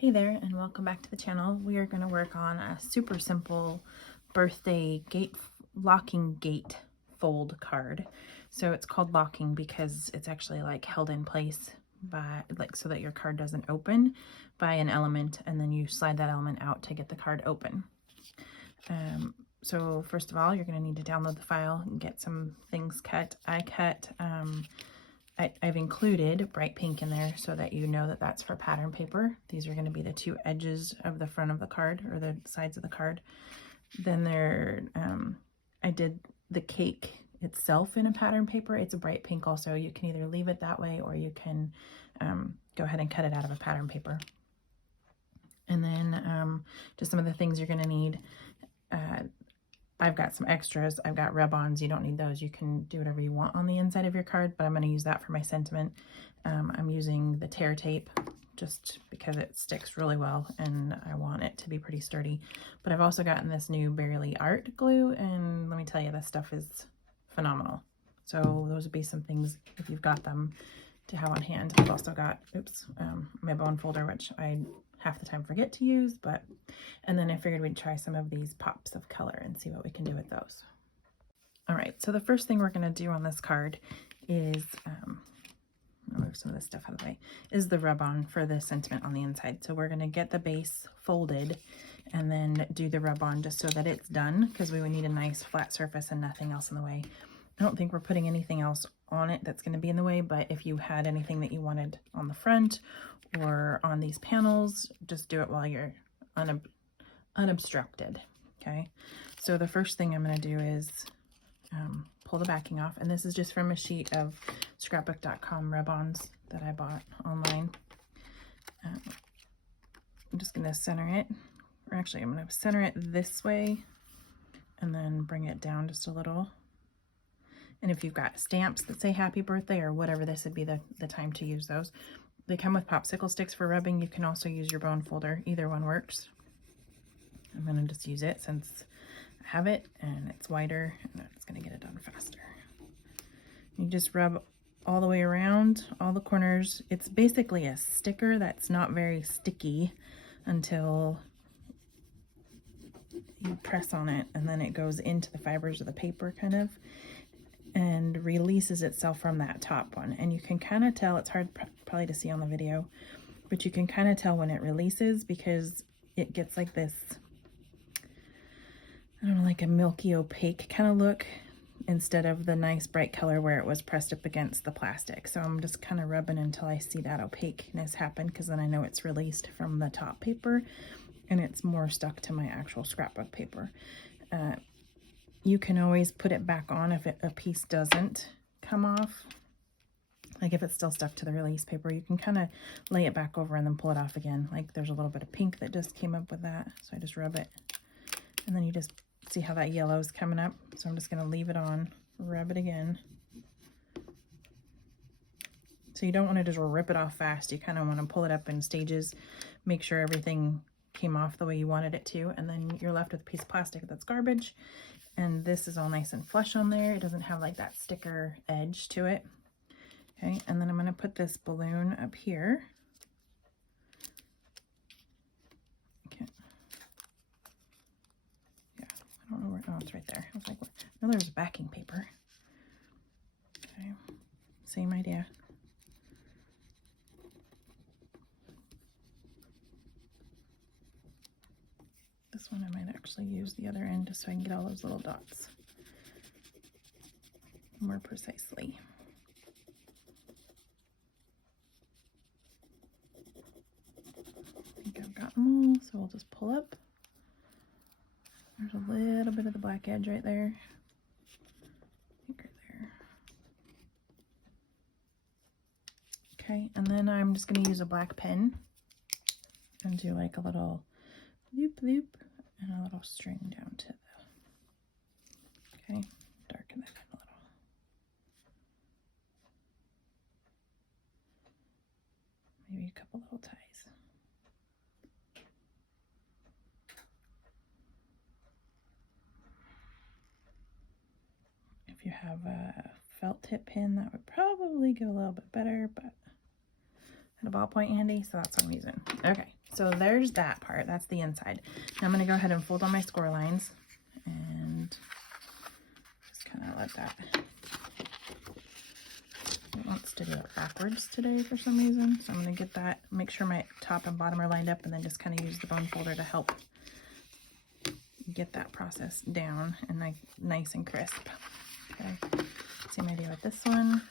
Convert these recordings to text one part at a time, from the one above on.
Hey there, and welcome back to the channel. We are going to work on a super simple birthday locking gate fold card. So it's called locking because it's actually like held in place by so that your card doesn't open by an element, and then you slide that element out to get the card open. So first of all, you're going to need to download the file and get some things cut. I've included bright pink in there so that you know that that's for pattern paper. These are going to be the two edges of the front of the card, or the sides of the card. Then I did the cake itself in a pattern paper. It's a bright pink also. You can either leave it that way or you can go ahead and cut it out of a pattern paper. And then just some of the things you're going to need. I've got some extras. I've got rub-ons. You don't need those. You can do whatever you want on the inside of your card, but I'm going to use that for my sentiment. I'm using the tear tape just because it sticks really well and I want it to be pretty sturdy. But I've also gotten this new Barely Art glue, and let me tell you, this stuff is phenomenal. So those would be some things, if you've got them, to have on hand. I've also got, my bone folder, which I half the time forget to use, and then I figured we'd try some of these pops of color and see what we can do with those. All right, so the first thing we're going to do on this card is, I'll move some of this stuff out of the way, is the rub-on for the sentiment on the inside. So we're going to get the base folded and then do the rub-on just so that it's done, because we would need a nice flat surface and nothing else in the way. I don't think we're putting anything else on it that's going to be in the way, but if you had anything that you wanted on the front or on these panels, just do it while you're unobstructed. Okay, so the first thing I'm going to do is pull the backing off, and this is just from a sheet of scrapbook.com rub-ons that I bought online. I'm just going to center it, or actually I'm going to center it this way and then bring it down just a little. And if you've got stamps that say happy birthday or whatever, this would be the time to use those. They come with popsicle sticks for rubbing. You can also use your bone folder. Either one works. I'm going to just use it since I have it and it's wider and it's going to get it done faster. You just rub all the way around, all the corners. It's basically a sticker that's not very sticky until you press on it, and then it goes into the fibers of the paper kind of and releases itself from that top one. And you can kind of tell, it's hard probably to see on the video, but you can kind of tell when it releases because it gets like this, I don't know, like a milky opaque kind of look instead of the nice bright color where it was pressed up against the plastic. So I'm just kind of rubbing until I see that opaqueness happen, because then I know it's released from the top paper and it's more stuck to my actual scrapbook paper. You can always put it back on if a piece doesn't come off. Like if it's still stuck to the release paper, you can kind of lay it back over and then pull it off again. Like there's a little bit of pink that just came up with that. So I just rub it, and then you just see how that yellow is coming up. So I'm just going to leave it on, rub it again. So you don't want to just rip it off fast. You kind of want to pull it up in stages, make sure everything came off the way you wanted it to, and then you're left with a piece of plastic that's garbage. And this is all nice and flush on there. It doesn't have like that sticker edge to it. Okay, and then I'm going to put this balloon up here. Okay. Yeah, I don't know where, oh, it's right there. I was like, no, there's backing paper. Okay, same idea. This one I might actually use the other end just so I can get all those little dots more precisely. I think I've got them all, so I'll just pull up. There's a little bit of the black edge right there. I think right there. Okay, and then I'm just going to use a black pen and do like a little loop loop and a little string down to the, okay, darken that in a little. Maybe a couple little ties. If you have a felt tip pin, that would probably go a little bit better, but Had a ballpoint handy, so that's what I'm using. Okay, so there's that part. That's the inside. Now I'm going to go ahead and fold on my score lines and just kind of let that. It wants to do it backwards today for some reason, so I'm going to get that, make sure my top and bottom are lined up, and then just kind of use the bone folder to help get that process down and nice and crisp. Okay, same idea with this one.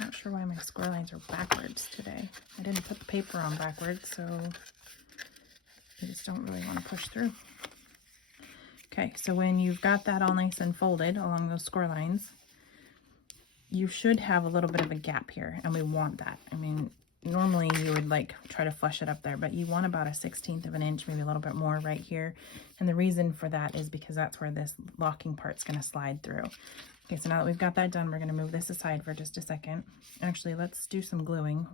Not sure why my score lines are backwards today. I didn't put the paper on backwards, so I just don't really want to push through. Okay, so when you've got that all nice and folded along those score lines, you should have a little bit of a gap here, and we want that. I mean, normally you would like try to flush it up there, but you want about a 1/16 of an inch, maybe a little bit more right here. And the reason for that is because that's where this locking part's going to slide through. Okay, so now that we've got that done, we're going to move this aside for just a second. Actually, let's do some gluing.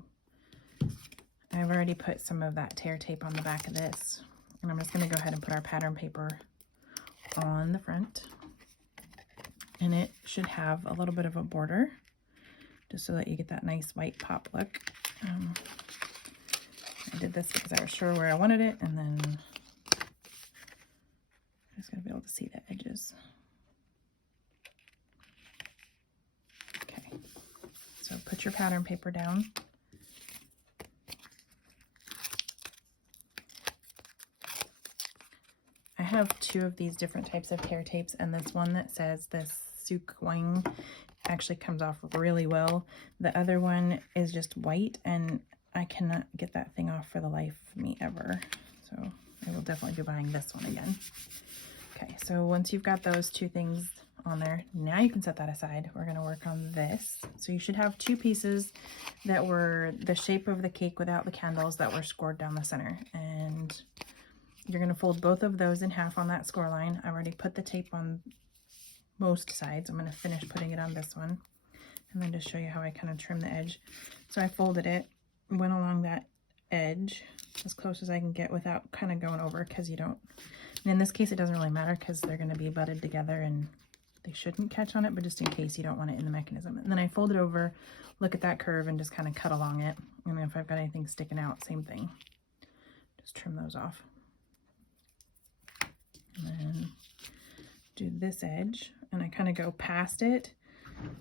I've already put some of that tear tape on the back of this, and I'm just going to go ahead and put our pattern paper on the front. And it should have a little bit of a border, just so that you get that nice white pop look. I did this because I was sure where I wanted it, and then I'm just going to be able to see the edges. Okay, so put your pattern paper down. I have two of these different types of tear tapes, and this one that says this Sukwang actually comes off really well. The other one is just white, and I cannot get that thing off for the life of me ever. So I will definitely be buying this one again. Okay, so once you've got those two things on there, now you can set that aside. We're going to work on this. So you should have two pieces that were the shape of the cake without the candles that were scored down the center. And you're going to fold both of those in half on that score line. I already put the tape on most sides. I'm going to finish putting it on this one, and then just show you how I kind of trim the edge. So I folded it, went along that edge as close as I can get without kind of going over, because you don't, and in this case it doesn't really matter because they're going to be butted together and they shouldn't catch on it, but just in case you don't want it in the mechanism. And then I fold it over, look at that curve, and just kind of cut along it. And then if I've got anything sticking out, same thing, just trim those off. And then do this edge, and I kind of go past it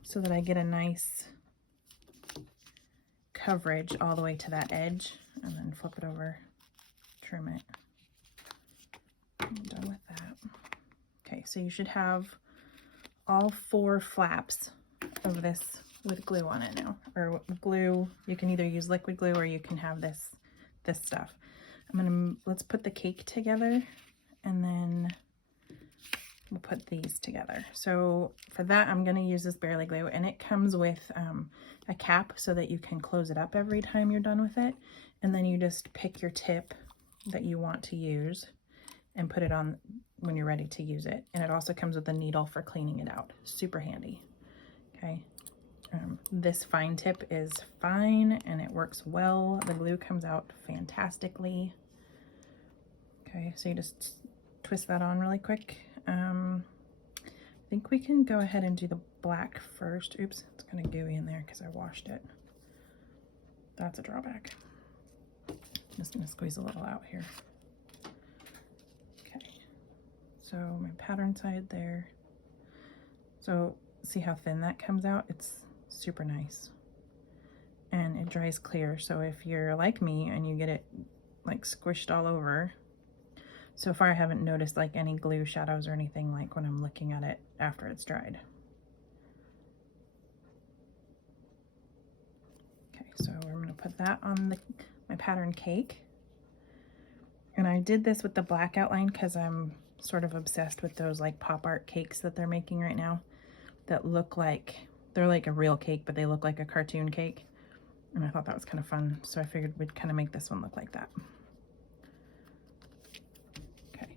so that I get a nice coverage all the way to that edge, and then flip it over, trim it. I'm done with that. Okay, so you should have all 4 flaps of this with glue on it now, or glue. You can either use liquid glue or you can have this stuff. Let's put the cake together, and then we'll put these together. So for that, I'm going to use this Barely Glue, and it comes with a cap so that you can close it up every time you're done with it. And then you just pick your tip that you want to use and put it on when you're ready to use it. And it also comes with a needle for cleaning it out. Super handy. Okay. This fine tip is fine and it works well. The glue comes out fantastically. Okay, so you just twist that on really quick. I think we can go ahead and do the black first. Oops, it's kind of gooey in there because I washed it. That's a drawback. Just gonna squeeze a little out here. Okay, so my pattern side there. So see how thin that comes out? It's super nice. And it dries clear, so if you're like me and you get it like squished all over, so far I haven't noticed like any glue shadows or anything like when I'm looking at it after it's dried. Okay, so we're going to put that on my pattern cake. And I did this with the black outline because I'm sort of obsessed with those like pop art cakes that they're making right now that look like, they're like a real cake, but they look like a cartoon cake. And I thought that was kind of fun, so I figured we'd kind of make this one look like that.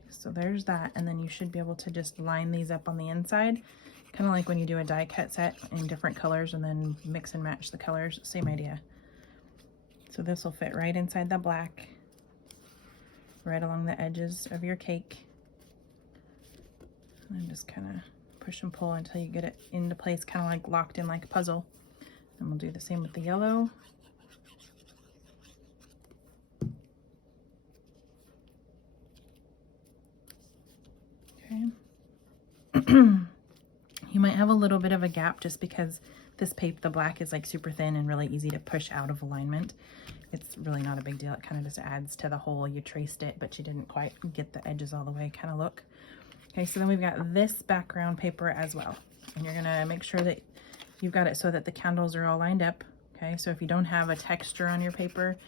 So there's that, and then you should be able to just line these up on the inside, kind of like when you do a die cut set in different colors and then mix and match the colors, same idea. So this will fit right inside the black, right along the edges of your cake. And then just kind of push and pull until you get it into place, kind of like locked in like a puzzle. And we'll do the same with the yellow. You might have a little bit of a gap just because this paper, the black is like super thin and really easy to push out of alignment. It's really not a big deal. It kind of just adds to the whole, you traced it, but you didn't quite get the edges all the way kind of look. Okay, so then we've got this background paper as well. And you're gonna make sure that you've got it so that the candles are all lined up. Okay, so if you don't have a texture on your paper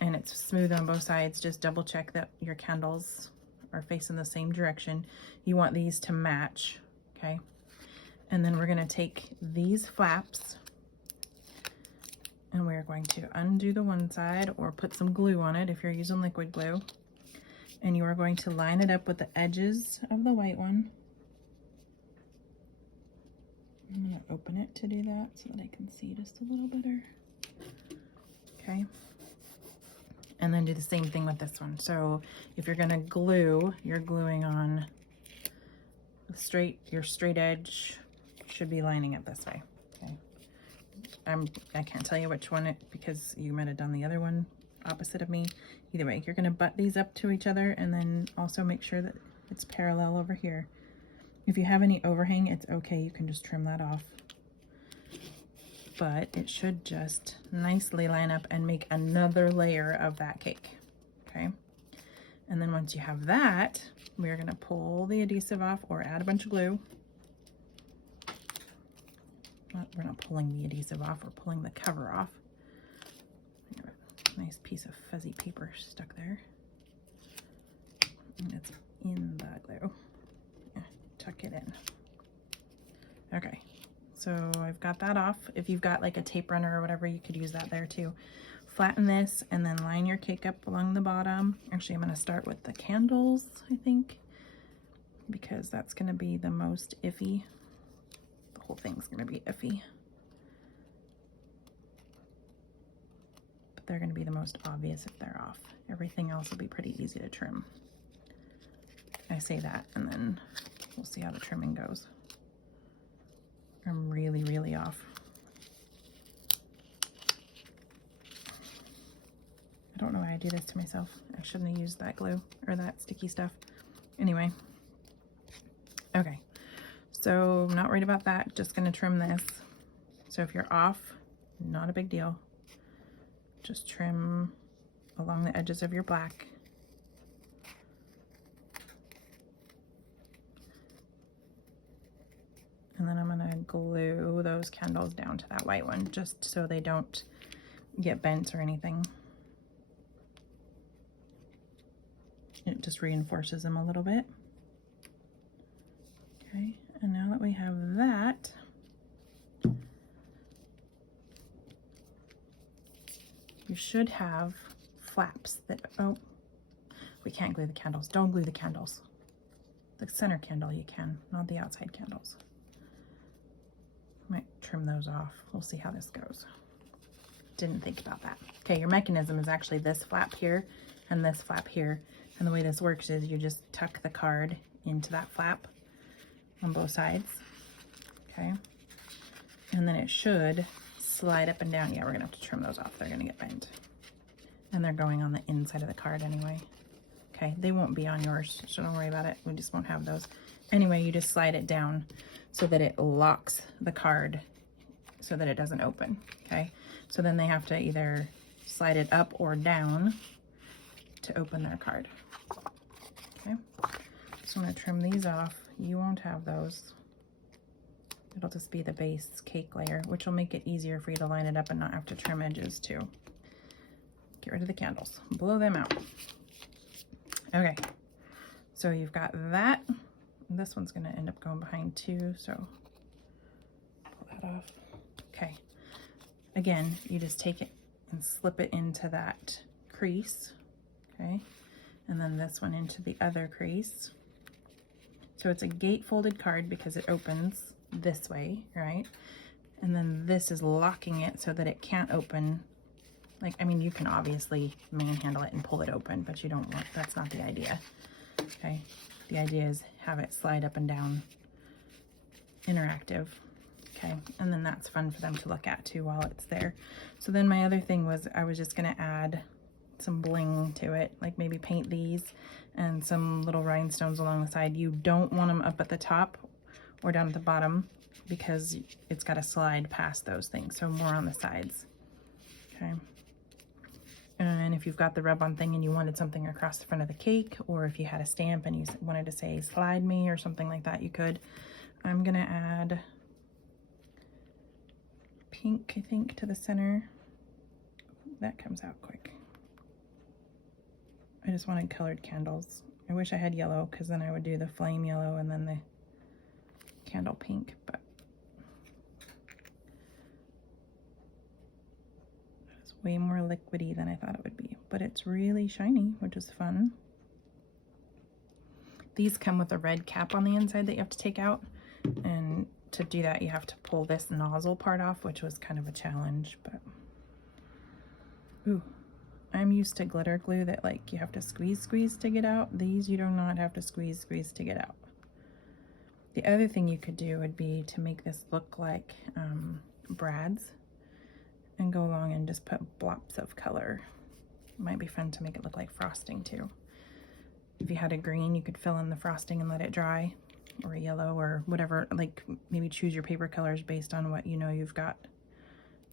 and it's smooth on both sides, just double check that your candles are facing the same direction. You want these to match, okay? And then we're gonna take these flaps and we're going to undo the one side or put some glue on it if you're using liquid glue. And you are going to line it up with the edges of the white one. I'm gonna open it to do that so that I can see just a little better. Okay. And then do the same thing with this one. So if you're gonna glue, you're gluing on the your straight edge should be lining up this way. Okay. I can't tell you which one because you might have done the other one opposite of me. Either way, you're gonna butt these up to each other and then also make sure that it's parallel over here. If you have any overhang, it's okay, you can just trim that off. But it should just nicely line up and make another layer of that cake, okay? And then once you have that, we're gonna pull the adhesive off or add a bunch of glue. We're not pulling the adhesive off, we're pulling the cover off. Nice piece of fuzzy paper stuck there. And it's in the glue. Yeah, tuck it in. Okay, so I've got that off. If you've got like a tape runner or whatever, you could use that there too. Flatten this and then line your cake up along the bottom. Actually, I'm gonna start with the candles, I think, because that's gonna be the most iffy. The whole thing's gonna be iffy. But they're gonna be the most obvious if they're off. Everything else will be pretty easy to trim. I say that and then we'll see how the trimming goes. I'm really, really off. I don't know why I do this to myself. I shouldn't have used that glue or that sticky stuff. Anyway, okay. So I'm not worried about that, just gonna trim this. So if you're off, not a big deal. Just trim along the edges of your black. And then I'm gonna glue those candles down to that white one just so they don't get bent or anything. It just reinforces them a little bit. Okay, and now that we have that, you should have flaps that, oh, we can't glue the candles. Don't glue the candles. The center candle you can, not the outside candles. Might trim those off. We'll see how this goes. Didn't think about that. Okay, your mechanism is actually this flap here and this flap here. And the way this works is you just tuck the card into that flap on both sides. Okay. And then it should slide up and down. Yeah, we're gonna have to trim those off. They're gonna get bent. And they're going on the inside of the card anyway. Okay, they won't be on yours, so don't worry about it. We just won't have those. Anyway, you just slide it down so that it locks the card so that it doesn't open, okay? So then they have to either slide it up or down to open their card, okay? So I'm gonna trim these off. You won't have those. It'll just be the base cake layer, which will make it easier for you to line it up and not have to trim edges too. Get rid of the candles, blow them out. Okay, so you've got that. This one's gonna end up going behind too, so pull that off. Okay, again, you just take it and slip it into that crease, okay? And then this one into the other crease. So it's a gate folded card because it opens this way, right? And then this is locking it so that it can't open. Like, I mean, you can obviously manhandle it and pull it open, but you don't want, that's not the idea, okay? The idea is have it slide up and down, interactive, okay? And then that's fun for them to look at too while it's there. So then my other thing was I was just gonna add some bling to it, like maybe paint these and some little rhinestones along the side. You don't want them up at the top or down at the bottom, because it's got to slide past those things, so more on the sides. Okay. And if you've got the rub-on thing and you wanted something across the front of the cake, or if you had a stamp and you wanted to say slide me or something like that, you could. I'm gonna add pink, I think, to the center. That comes out quick. I just wanted colored candles. I wish I had yellow, because then I would do the flame yellow and then the candle pink, but it's way more liquidy than I thought it would be, but it's really shiny, which is fun. These come with a red cap on the inside that you have to take out, and to do that you have to pull this nozzle part off, which was kind of a challenge. But ooh, I'm used to glitter glue that like you have to squeeze to get out. These you do not have to squeeze to get out. The other thing you could do would be to make this look like brads, and go along and just put blops of color. It might be fun to make it look like frosting too. If you had a green, you could fill in the frosting and let it dry, or a yellow, or whatever. Like maybe choose your paper colors based on what you know you've got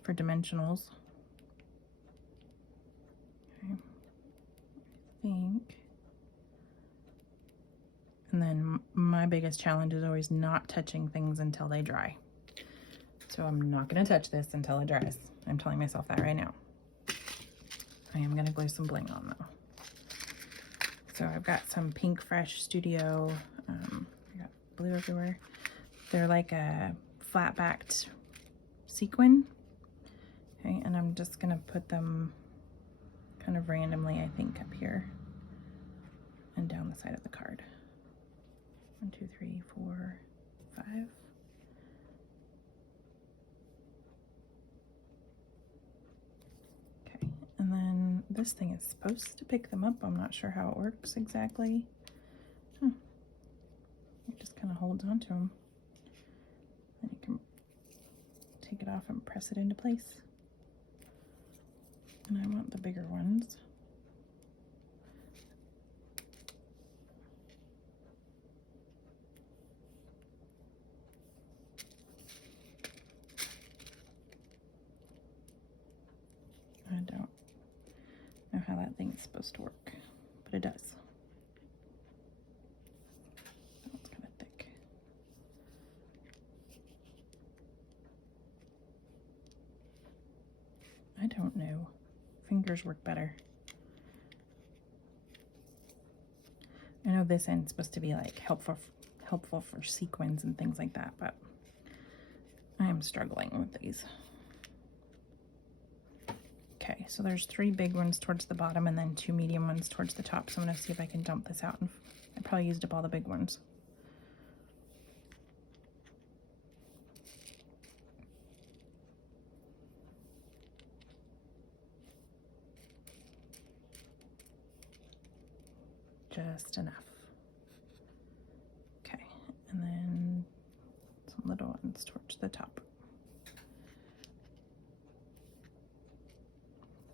for dimensionals. Okay. I think. And then my biggest challenge is always not touching things until they dry. So I'm not going to touch this until it dries. I'm telling myself that right now. I am going to glue some bling on though. So I've got some Pink Fresh Studio, I got blue everywhere. They're like a flat-backed sequin. Okay, and I'm just going to put them kind of randomly, I think, up here and down the side of the card. 1, 2, 3, 4, 5. Okay, and then this thing is supposed to pick them up. I'm not sure how it works exactly. It just kind of holds on to them. Then you can take it off and press it into place. And I want the bigger ones. I don't know how that thing's supposed to work, but it does. That's kind of thick. I don't know. Fingers work better. I know this end's supposed to be like helpful for sequins and things like that, but I am struggling with these. Okay, so there's 3 big ones towards the bottom and then 2 medium ones towards the top. So I'm gonna see if I can dump this out. And I probably used up all the big ones. Just enough. Okay, and then some little ones towards the top.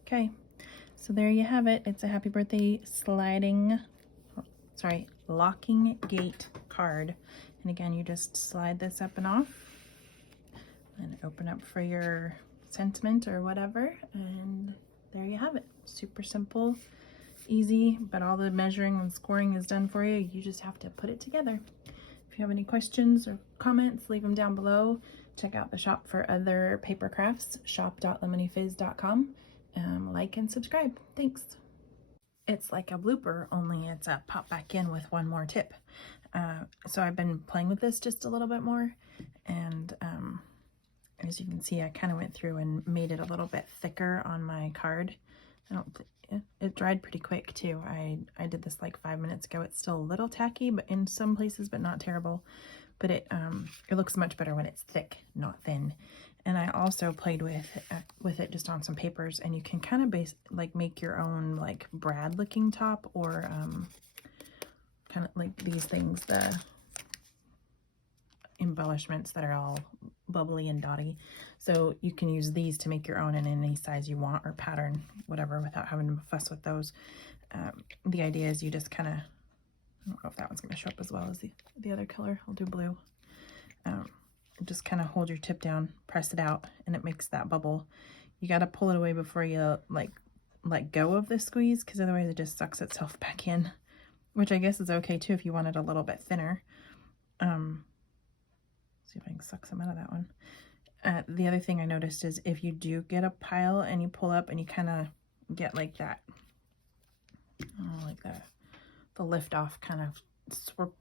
Okay, so there you have it. It's a happy birthday locking gate card. And again, you just slide this up and off and open up for your sentiment or whatever. And there you have it. Super simple, easy, but all the measuring and scoring is done for you. You just have to put it together. If you have any questions or comments, leave them down below. Check out the shop for other paper crafts, shop.lemonyfizz.com. Like and subscribe. Thanks. It's like a blooper, only it's a pop back in with one more tip. So I've been playing with this just a little bit more, and as you can see, I kind of went through and made it a little bit thicker on my card. It dried pretty quick too. I did this like 5 minutes ago. It's still a little tacky, but in some places, but not terrible. But it looks much better when it's thick, not thin. And I also played with it just on some papers, and you can kind of make your own like brad looking top, or kind of like these things, the embellishments that are all bubbly and dotty. So you can use these to make your own in any size you want, or pattern, whatever, without having to fuss with those. The idea is you just kind of, I don't know if that one's going to show up as well as the other color. I'll do blue. just kind of hold your tip down, press it out, and it makes that bubble. You got to pull it away before you like let go of the squeeze, because otherwise it just sucks itself back in, which I guess is okay too if you want it a little bit thinner. See if I can suck some out of that one. The other thing I noticed is if you do get a pile and you pull up and you kind of get like that, like the lift off kind of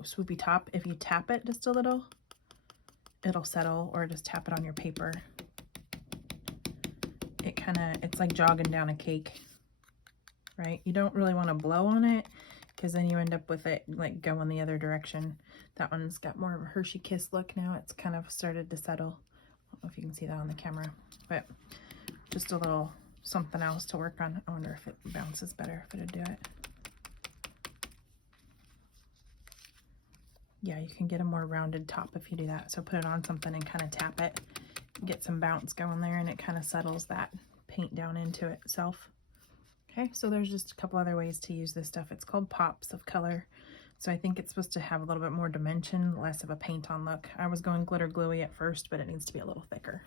swoopy top, if you tap it just a little, it'll settle, or just tap it on your paper. It's like jogging down a cake, right? You don't really want to blow on it, because then you end up with it like going the other direction. That one's got more of a Hershey Kiss look now. It's kind of started to settle. I don't know if you can see that on the camera, but just a little something else to work on. I wonder if it bounces better, if it'd do it. Yeah, you can get a more rounded top if you do that. So put it on something and kind of tap it, get some bounce going there, and it kind of settles that paint down into itself. Okay, so there's just a couple other ways to use this stuff. It's called pops of color. So I think it's supposed to have a little bit more dimension, less of a paint on look. I was going glitter gluey at first, but it needs to be a little thicker.